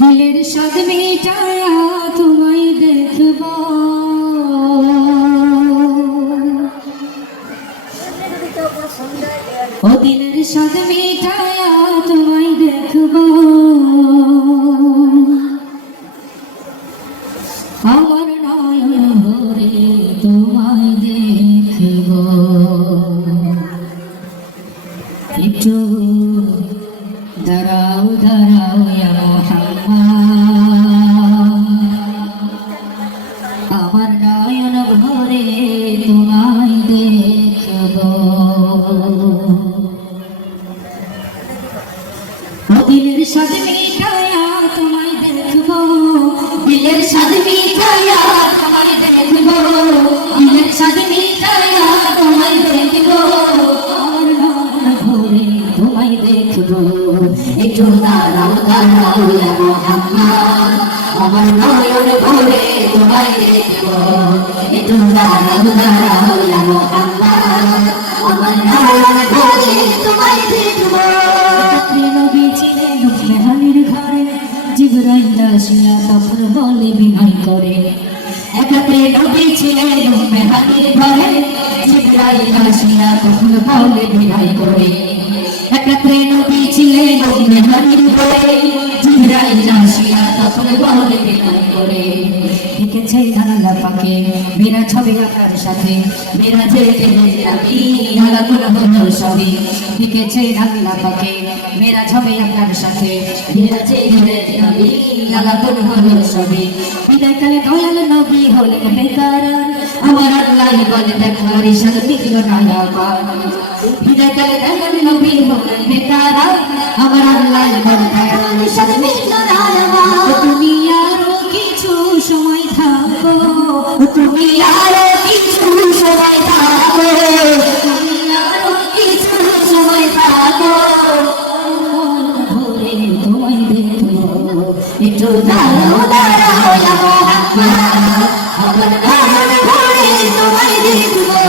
দিলের স্বাদ মিটায়া তোমায় দেখব, ও দিলের স্বাদ মিটায়া তোমায় দেখব, আমার নয়ন ভরে তোমায় দেখব। একটু দাঁড়াও দাঁড়াও ইয়া মুহাম্মদ, আমার নয়ন ভরে তোমায় দেখব। দিলের স্বাদ মিটায়া তোমায় দেখব, দিলের স্বাদ মিটায়া তোমায় দেখব, দিলের স্বাদ মিটায়া তোমায় দেখব, আমার নয়ন ভরে তোমায় দেখব। একটু দাঁড়াও দাঁড়াও ইয়া মুহাম্মদ, আমার নয়ন ভরে তোমায় দেখব। একটু দাঁড়াও দাঁড়াও ইয়া মুহাম্মদ, আমার নয়ন ভরে তোমায় দেখব। নবী ছিলেন মেহানির ঘরে, জিবরাইল আসিয়া তখন বলে বিনয় করে। একাত্রে নবী ছিলেন মেহানির ঘরে, জিবরাইল আসিয়া তখন বলে বিনয় করে। একাত্রে নবী ছিলেন মেহানির ঘরে, জিবরাইল আসিয়া তখন বলে বিনয় করে। লিখেছে আল্লাহ পাকে বিরাজ হবে আপনার সাথে, বিরাজে নবী আলাকুল হলো সবই। লিখেছে আল্লাহ পাকে বিরাজ হবে আপনার সাথে, বিরাজে নবী আলাকুল হলো সবই। বিদায়কালে দয়াল নবী হলেন বেকারান, আমার আল্লাহ বলে দেখার ইশারা দিল না আবার। বিদায়কালে দয়াল নবী হলেন বেকারান, আমার আল্লাহ বলে দেখার ইশারা দিল না আবার। তুমি আরো কিছু সময় থাকো, তুমি আরো কিছু সময় থাকো, তুমি আরো কিছু সময় থাকো, ভরে তোমায় দেখবো। একটু দাঁড়াও দাঁড়াও ইয়া মুহাম্মদ, আমার নয়ন ভরে তোমায় দেখবো।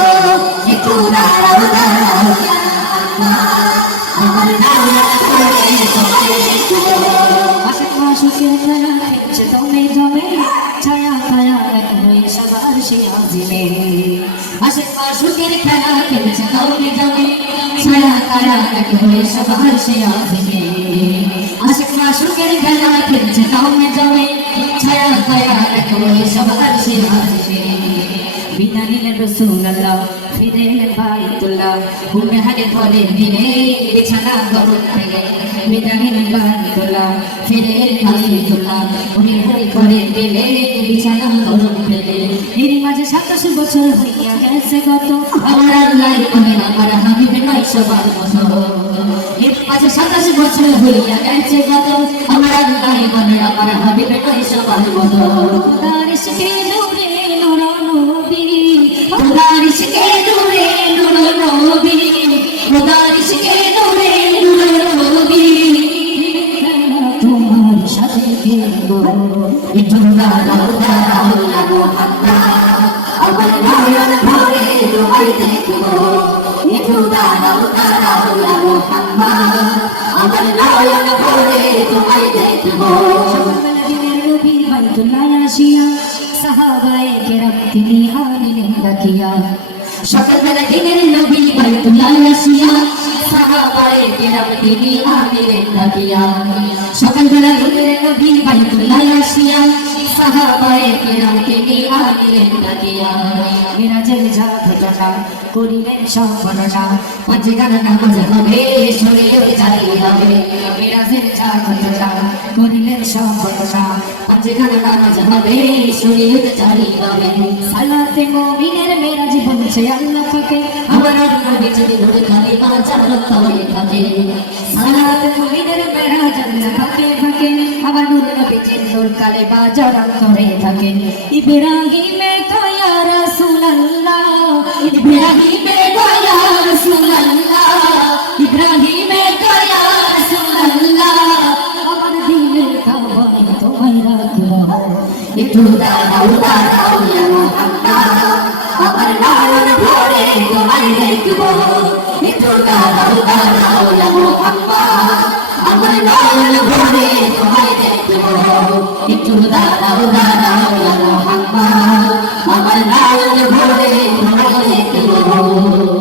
একটু দাঁড়াও দাঁড়াও ইয়া মুহাম্মদ, আমার নয়ন ভরে তোমায় দেখবো। আশিক মাশুকের খেলা খেলছে দমে দমে, ছায়া ছায়া এক হয়ে সবার সে আজিমে। আশিক মাশুকের খেলা খেলছে দমে দমে, ছায়া ছায়া এক হয়ে সবার সে আজিমে। আশিক মাশুকের খেলা খেলছে দমে দমে, ছায়া ছায়া এক হয়ে সবার সে আজিমে। বিনা নিলেন রাসূলুল্লাহ, ফিরে এলেন বাইতুল্লাহ, ঘুমে হারে ধরে দিনে বিছানা গরম থেকে। বিনা নিলেন বাইতুল্লাহ, ফিরে এলেন বাইতুল্লাহ, ঘুমে হারে ধরে দিনে বিছানা গরম থেকে। এর মাঝে 27 বছর হইয়া গেছে গত, আমার আল্লাহ বলেন আমার হাবিব নয় সবার মতো। এর মাঝে 27 বছর হইয়া গেছে গত, আমার আল্লাহ বলেন আমার হাবিব নয় সবার মতো। তার ইশকে নূরে নূর নবী, খোদার ইশকে নূরে নূর নবী, খোদার ইশকে নূরে নূর নবী। তোমার সাথে খেলবো, একটু দাঁড়াও দাঁড়াও ইয়া মুহাম্মদ, আমার নয়ন ভরে তোমায় দেখবো। একটু দাঁড়াও দাঁড়াও ইয়া মুহাম্মদ, আমার নয়ন ভরে তোমায় দেখবো। নবী বাইতুল্লাহ আসিয়া সাহাবায়ে কেরাম তিনি আনিলেন ডাকিয়া। সকালবেলা দিনের নবী বাইতুল্লাহ আসিয়া সাহাবায়ে কেরাম তিনি আনিলেন ডাকিয়া। সকালবেলা দিনের নবী বাইতুল্লাহ আসিয়া সাহাবায়ে কেরাম তিনি আনিলেন ডাকিয়া। মিরাজের যা ঘটনা করিলেন সব বর্ণনা, পাঁচ গানা নামাজ হবে শরীর জারি হবে। মিরাজের যা ঘটনা করিলেন সব বর্ণনা, পাঁচ গানা নামাজ হবে শরীর জারি হবে। সালাতে মুমিনের মেরাজ বলছে আল্লাহ পাকে, আমার নবী যদি নূরে কালিমা জান্নাত হয়ে থাকে। সালাতে মুমিনের মেরাজ আল্লাহ পাকে পাকে, আমার নবী যদি নূরে কালিমা জান্নাত হয়ে থাকে। ইব্রাহিমে কয়া রাসূলুল্লাহ, ইব্রাহিমে কয়া রাসূলুল্লাহ, ইব্রাহিমে কয়া রাসূলুল্লাহ, আমার দিলের কাবা তোমায় রাখবো। একটু দাঁড়াও দাঁড়াও ইয়া মুহাম্মদ, আমার নয়ন ভরে তোমায় দেখবো। একটু দাঁড়াও দাঁড়াও ইয়া মুহাম্মদ, আমার নয়ন ভরে তোমায় দেখবো। একটু দাঁড়াও দাঁড়াও ইয়া মুহাম্মদ আমার নয়ন ভরে তোমায় দেখবো